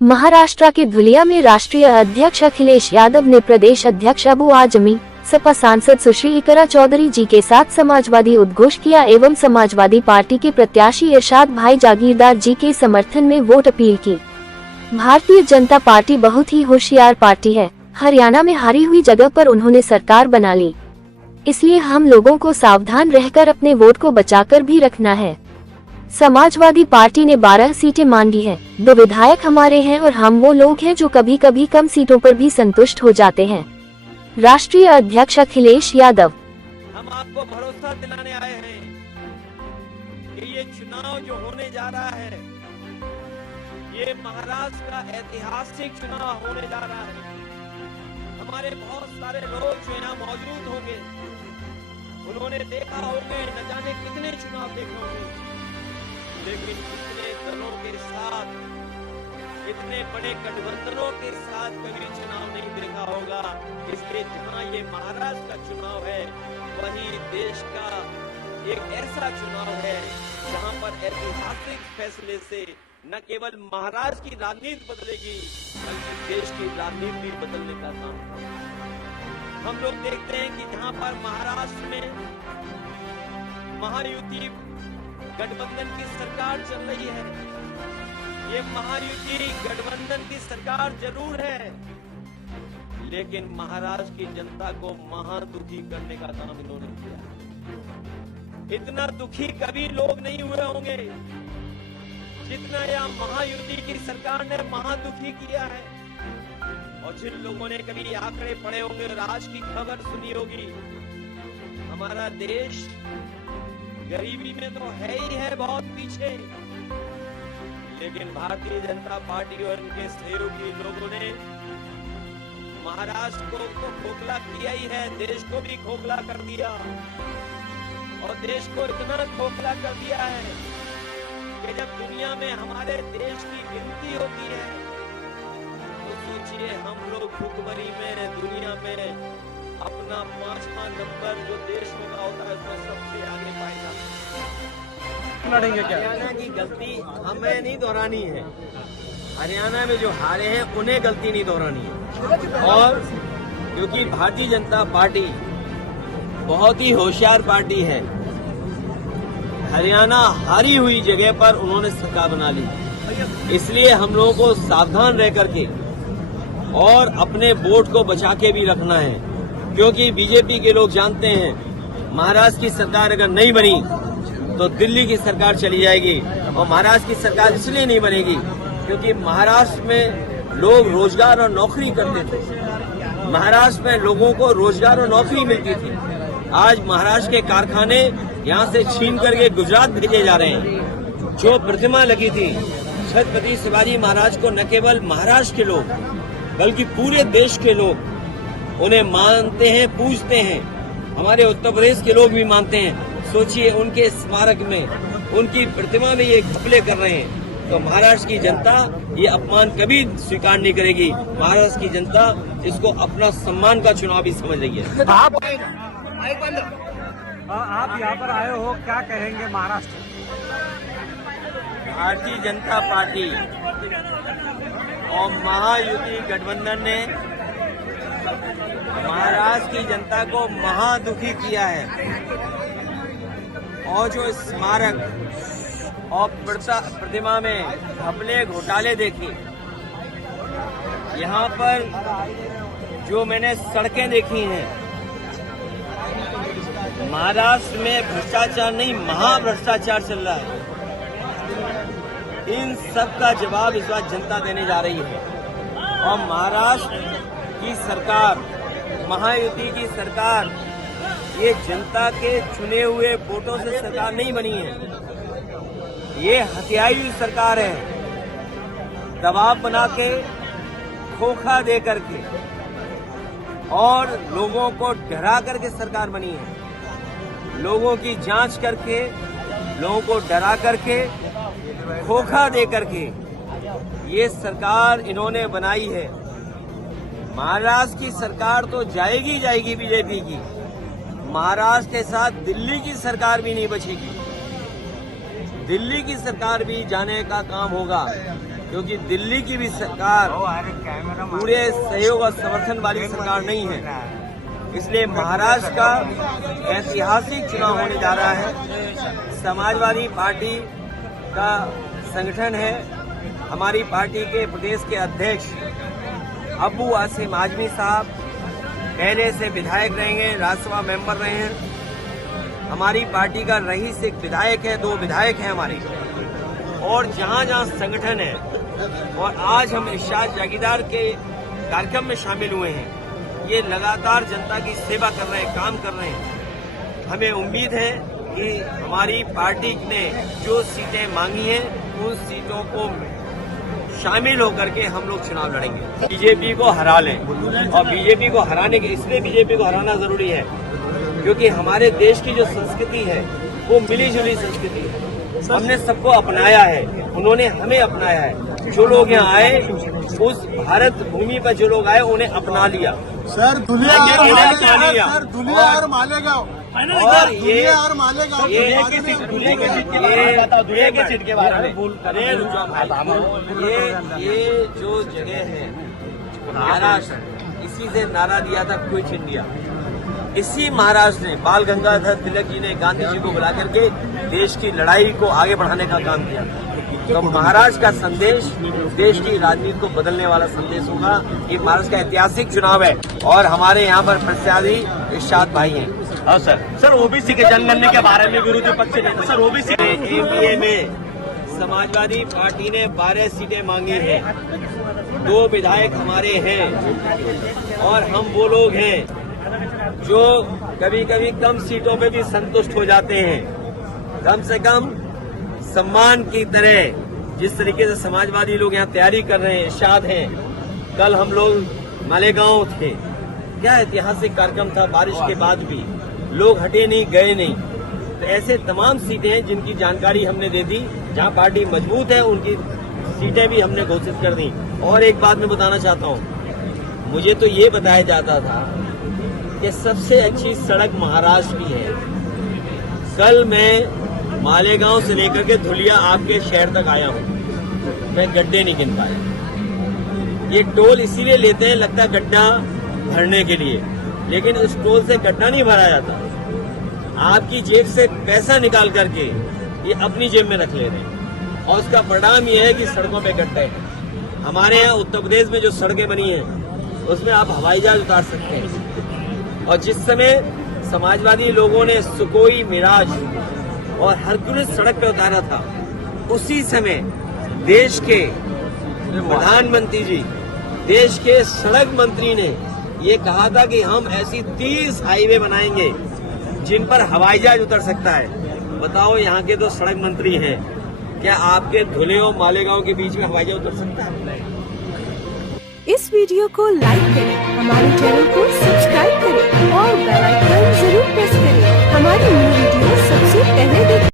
महाराष्ट्र के धुलिया में राष्ट्रीय अध्यक्ष अखिलेश यादव ने प्रदेश अध्यक्ष अबू आजमी, सपा सांसद सुश्री इकरा चौधरी जी के साथ समाजवादी उद्घोष किया एवं समाजवादी पार्टी के प्रत्याशी इरशाद भाई जागीरदार जी के समर्थन में वोट अपील की। भारतीय जनता पार्टी बहुत ही होशियार पार्टी है। हरियाणा में हारी हुई जगह पर उन्होंने सरकार बना ली, इसलिए हम लोगों को सावधान रहकर अपने वोट को बचाकर भी रखना है। समाजवादी पार्टी ने 12 सीटें मांगी है। 2 विधायक हमारे हैं और हम वो लोग हैं जो कभी कभी कम सीटों पर भी संतुष्ट हो जाते हैं। राष्ट्रीय अध्यक्ष अखिलेश यादव। हम आपको भरोसा दिलाने आए हैं कि ये चुनाव जो होने जा रहा है, ये महाराष्ट्र का ऐतिहासिक चुनाव होने जा रहा है। हमारे बहुत सारे लोग जो यहाँ मौजूद होंगे, उन्होंने देखा होंगे, न जाने कितने चुनाव देखे होंगे, लेकिन इतने दलों के साथ, इतने बड़े गठबंधनों के साथ कभी चुनाव नहीं देखा होगा। इसलिए जहां ये महाराष्ट्र का चुनाव है, वही देश का एक ऐसा चुनाव है जहां पर ऐतिहासिक फैसले से न केवल महाराष्ट्र की राजनीति बदलेगी, बल्कि देश की राजनीति भी बदलने का काम है। हम लोग देखते हैं कि जहां पर महाराष्ट्र में महायुति गठबंधन की सरकार चल रही है, ये महायुति गठबंधन की सरकार जरूर है, लेकिन महाराष्ट्र की जनता को महादुखी करने का काम इन्होंने किया। इतना दुखी कभी लोग नहीं हुए होंगे जितना यह महायुति की सरकार ने महादुखी किया है। और जिन लोगों ने कभी आंकड़े पढ़े होंगे और आज की खबर सुनी होगी, हमारा देश गरीबी में तो है ही है बहुत पीछे, लेकिन भारतीय जनता पार्टी और उनके सहयोगी लोगों ने महाराष्ट्र को तो खोखला किया ही है, देश को भी खोखला कर दिया। और देश को इतना खोखला कर दिया है कि जब दुनिया में हमारे देश की गिनती होती है, तो सोचिए हम लोग भुखमरी में दुनिया में अपना 5वां नंबर जो देश होगा होता है, उसमें सबसे आगे पाएगा। लड़ेंगे क्या? हरियाणा की गलती हमें नहीं दोहरानी है। हरियाणा में जो हारे हैं उन्हें गलती नहीं दोहरानी है। और क्योंकि भारतीय जनता पार्टी बहुत ही होशियार पार्टी है, हरियाणा हारी हुई जगह पर उन्होंने सरकार बना ली, इसलिए हम लोगों को सावधान रह करके और अपने वोट को बचा के भी रखना है। क्योंकि बीजेपी के लोग जानते हैं महाराष्ट्र की सरकार अगर नहीं बनी तो दिल्ली की सरकार चली जाएगी। और महाराष्ट्र की सरकार इसलिए नहीं बनेगी क्योंकि महाराष्ट्र में लोग रोजगार और नौकरी करते थे। महाराष्ट्र में लोगों को रोजगार और नौकरी मिलती थी। आज महाराष्ट्र के कारखाने यहाँ से छीन करके गुजरात भेजे जा रहे हैं। जो प्रतिमा लगी थी छत्रपति शिवाजी महाराज को, न केवल महाराष्ट्र के लोग बल्कि पूरे देश के लोग उन्हें मानते हैं, पूजते हैं। हमारे उत्तर प्रदेश के लोग भी मानते हैं। सोचिए उनके स्मारक में, उनकी प्रतिमा में ये घपले कर रहे हैं, तो महाराष्ट्र की जनता ये अपमान कभी स्वीकार नहीं करेगी। महाराष्ट्र की जनता इसको अपना सम्मान का चुनाव भी समझ रही है। आप यहाँ पर आए हो, क्या कहेंगे? महाराष्ट्र भारतीय जनता पार्टी और महायुति गठबंधन ने महाराष्ट्र की जनता को महादुखी किया है। और जो स्मारक और प्रतिमा में घपले घोटाले देखे, यहाँ पर जो मैंने सड़कें देखी हैं, महाराष्ट्र में भ्रष्टाचार नहीं महाभ्रष्टाचार चल रहा है। इन सब का जवाब इस बार जनता देने जा रही है। और महाराष्ट्र की सरकार, महायुति की सरकार, ये जनता के चुने हुए वोटों से सरकार नहीं बनी है। ये हथियाई सरकार है। दबाव बना के, खोखा दे करके और लोगों को डरा करके सरकार बनी है। लोगों की जांच करके, लोगों को डरा करके, खोखा दे करके ये सरकार इन्होंने बनाई है। महाराष्ट्र की सरकार तो जाएगी जाएगी बीजेपी की, महाराष्ट्र के साथ दिल्ली की सरकार भी नहीं बचेगी। दिल्ली की सरकार भी जाने का काम होगा, क्योंकि दिल्ली की भी सरकार पूरे सहयोग और समर्थन वाली सरकार नहीं है। इसलिए महाराष्ट्र का ऐतिहासिक चुनाव होने जा रहा है। समाजवादी पार्टी का संगठन है। हमारी पार्टी के प्रदेश के अध्यक्ष अबू आसिम आजमी साहब पहले से विधायक रहेंगे, राज्यसभा मेंबर रहे हैं। हमारी पार्टी का रईस एक विधायक है, 2 विधायक हैं हमारे। और जहां जहां संगठन है, और आज हम इरशाद जागीरदार के कार्यक्रम में शामिल हुए हैं, ये लगातार जनता की सेवा कर रहे हैं, काम कर रहे हैं। हमें उम्मीद है कि हमारी पार्टी ने जो सीटें मांगी हैं उन सीटों को शामिल होकर के हम लोग चुनाव लड़ेंगे। बीजेपी को हरा लें, और बीजेपी को हराने के इसलिए बीजेपी को हराना जरूरी है क्योंकि हमारे देश की जो संस्कृति है वो मिली जुली संस्कृति है। हमने सबको अपनाया है, उन्होंने हमें अपनाया है। जो लोग यहाँ आए, उस भारत भूमि पर जो लोग आए उन्हें अपना लिया। सर दुनिया और मालेगांव और ये जो जगह है महाराष्ट्र, इसी से नारा दिया था क्विट इंडिया। इसी महाराष्ट्र ने बाल गंगाधर तिलक जी ने गांधी जी को बुला करके देश की लड़ाई को आगे बढ़ाने का काम किया। तो महाराष्ट्र का संदेश देश की राजनीति को बदलने वाला संदेश होगा। ये महाराष्ट्र का ऐतिहासिक चुनाव है और हमारे यहाँ पर प्रत्याशी इरशाद भाई हैं। हाँ सर ओबीसी के जनगणना के बारे में विरोधी पक्ष ने सर ओबीसी एमपीए में समाजवादी पार्टी ने 12 सीटें मांगी हैं, 2 विधायक हमारे हैं और हम वो लोग हैं जो कभी कभी कम सीटों पे भी संतुष्ट हो जाते हैं। कम से कम सम्मान की तरह जिस तरीके से समाजवादी लोग यहाँ तैयारी कर रहे हैं, इरशाद हैं। कल हम लोग मालेगांव थे, क्या ऐतिहासिक कार्यक्रम था। बारिश के बाद भी लोग हटे नहीं, गए नहीं। तो ऐसे तमाम सीटें हैं जिनकी जानकारी हमने दे दी। जहाँ पार्टी मजबूत है उनकी सीटें भी हमने घोषित कर दी। और एक बात मैं बताना चाहता हूँ, मुझे तो ये बताया जाता था कि सबसे अच्छी सड़क महाराष्ट्र की है। कल मैं मालेगांव से लेकर के धुलिया आपके शहर तक आया हूँ, मैं गड्ढे नहीं गिन पाया। ये टोल इसीलिए लेते हैं, लगता है गड्ढा भरने के लिए, लेकिन इस टोल से गड्ढा नहीं भरा जाता। आपकी जेब से पैसा निकाल करके ये अपनी जेब में रख ले रहे हैं और उसका परिणाम ये है कि सड़कों पे गड्ढे हैं। हमारे यहाँ उत्तर प्रदेश में जो सड़कें बनी हैं उसमें आप हवाई जहाज उतार सकते हैं। और जिस समय समाजवादी लोगों ने सुकोई, मिराज और हरकुलिस सड़क पे उतारा था, उसी समय देश के प्रधानमंत्री जी, देश के सड़क मंत्री ने ये कहा था कि हम ऐसी 30 हाईवे बनाएंगे जिन पर हवाई जहाज उतर सकता है। बताओ, यहाँ के तो सड़क मंत्री हैं, क्या आपके धुले और मालेगांव के बीच में हवाई जहाज उतर सकता है? इस वीडियो को लाइक करें, हमारे चैनल को